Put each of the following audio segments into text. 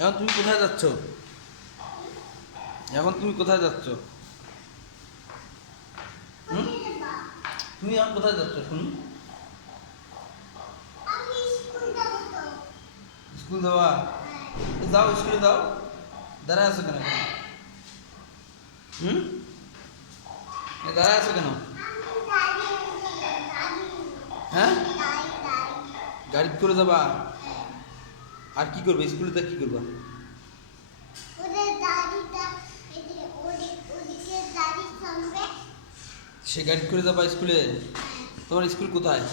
এখন তুমি কোথায় যাচ্ছ? এখন তুমি কোথায় যাচ্ছ? তুমি এখন কোথায় যাচ্ছ শুনি? স্কুল যাওয়া? যাও, স্কুলে যাও। দাঁড়ায় আছো কেন? দাঁড়ায় আছো কেন? হ্যাঁ, গাড়ি করে যাবা? আর কি করবে স্কুলে? কি করবা? সে গাড়ি করে যাবা স্কুলে? তোমার স্কুল কোথায়?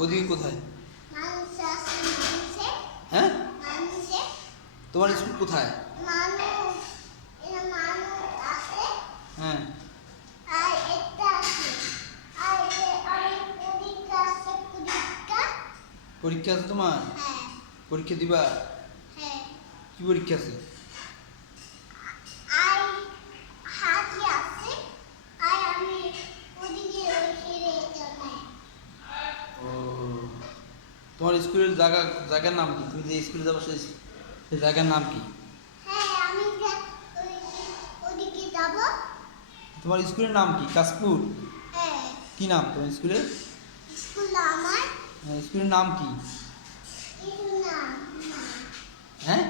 ওদিকে কোথায়? হ্যাঁ, তোমার স্কুল কোথায়? হ্যাঁ, পরীক্ষা আছে তোমার? পরীক্ষা দিবা? কি পরীক্ষা আছে? তোমার স্কুলের জায়গার নাম কি? তুমি যে স্কুলে যাবো সেই জায়গার নাম কি? তোমার স্কুলের নাম কি? কাশপুর? কি নাম তোমার স্কুলের? স্কুলের নাম কি? হ্যাঁ,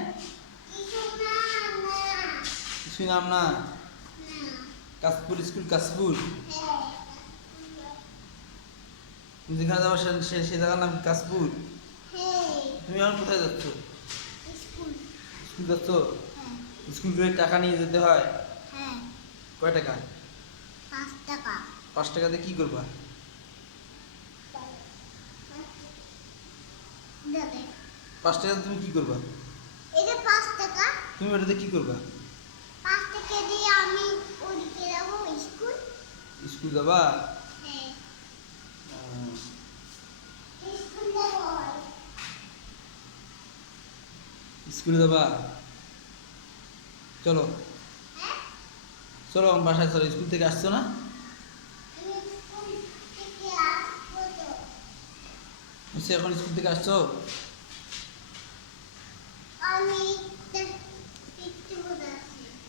কিছুই নাম না? কাশপুর স্কুল, কাশপুর। তুমি যেখানে যাবো সেই জায়গার নাম কাশপুর। তুমি এখন কোথায় যাচ্ছ? স্কুল যাচ্ছ? স্কুল করে টাকা নিয়ে যেতে হয়? কয় টাকা? 5 টাকা দিয়ে কি করবা? 5 টাকা তুমি কি করবা? তুমি ওটাতে কি করবা? স্কুল যাবা? স্কুলে যাবা? চলো চলো, আমার বাসায় চলো। স্কুল থেকে আসছো না? এখন স্কুল থেকে আসছো?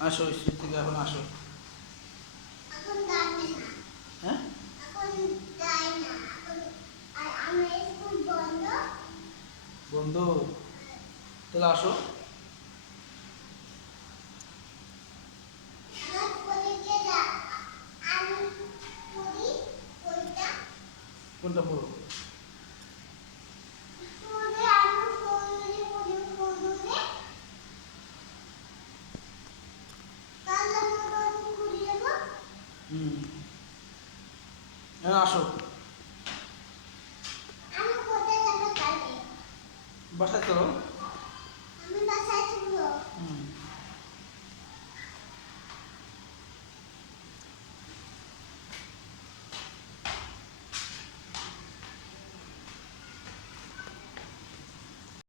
আসো, স্কুল থেকে এখন আসো। হ্যাঁ, বন্ধ? তাহলে আসো। কোনটা পড়ো? হ্যাঁ, আসো। বাসায় চলো।